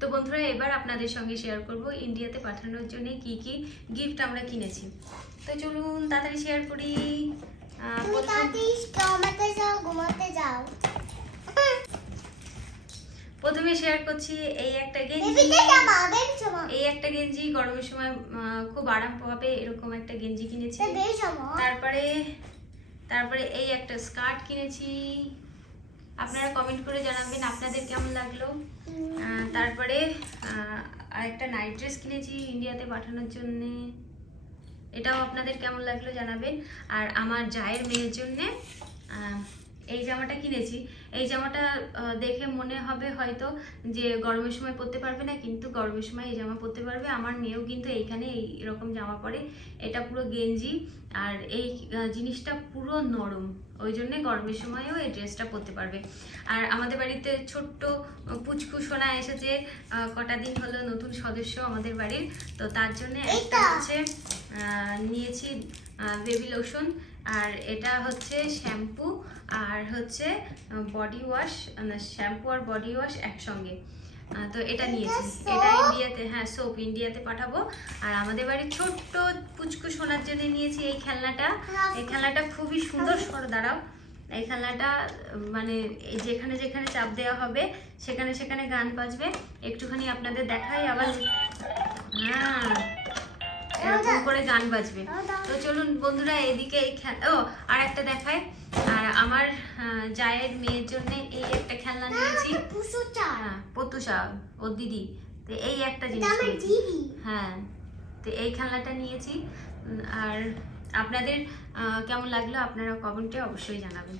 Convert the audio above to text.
তো বন্ধুরা এবার আপনাদের সঙ্গে শেয়ার করব ইন্ডিয়াতে পাঠানোর জন্য কি কি গিফট আমরা কিনেছি। তো চলুন তাড়াতাড়ি শেয়ার করি। প্রথমে শেয়ার করছি এই একটা গেঞ্জি গরমের সময় খুব আরাম পাবে এরকম একটা গেঞ্জি কিনেছি। তারপরে এই একটা স্কার্ট কিনেছি, আপনারা কমেন্ট করে জানাবেন আপনাদের কেমন লাগলো। তারপরে আরেকটা নাইট ড্রেস কিনেছি ইন্ডিয়াতে পাঠানোর জন্য, এটাও আপনাদের কেমন লাগলো জানাবেন। আর আমার জায়ের মেয়ের জন্যে এই জামাটা কিনেছি। এই জামাটা দেখে মনে হবে হয়তো যে গরমের সময় পরতে পারবে না, কিন্তু গরমের সময় এই জামা পরতে পারবে। আমার মেয়েও কিন্তু এইখানে এইরকম জামা পরে, এটা পুরো গেঞ্জি আর এই জিনিসটা পুরো নরম, ওই জন্যে গরমের সময়ও এই ড্রেসটা পরতে পারবে। আর আমাদের বাড়িতে ছোট্ট পুচকু সোনা এসেছে, কটা দিন হলো নতুন সদস্য আমাদের বাড়ির, তো তার জন্য একটা হচ্ছে নিয়েছি বেবি লোশন, আর এটা হচ্ছে শ্যাম্পু আর হচ্ছে বডি ওয়াশ, শ্যাম্পু আর বডি ওয়াশ একসঙ্গে। তো এটা নিয়েছি, এটা ইন্ডিয়াতে, হ্যাঁ সোপ ইন্ডিয়াতে পাঠাবো। আর আমাদের বাড়ির ছোট্ট পুচকু সোনার জন্য নিয়েছি এই খেলনাটা। এই খেলনাটা খুবই সুন্দর, সরো দাঁড়াও। এই খেলনাটা মানে যেখানে যেখানে চাপ দেওয়া হবে সেখানে সেখানে গান বাজবে। একটুখানি আপনাদের দেখাই আবার, হ্যাঁ এরকম করে গান বাজবে। তো চলুন বন্ধুরা এদিকে এই আর একটা দেখায়। আর আমার জায়ের মেয়ের জন্য এই একটা খেলনা নিয়েছি, পতুষা ওর দিদি। তো এই একটা জিনিস নিয়েছি, হ্যাঁ তো এই খেলনাটা নিয়েছি। আর আপনাদের কেমন লাগলো আপনারা কমেন্টে অবশ্যই জানাবেন।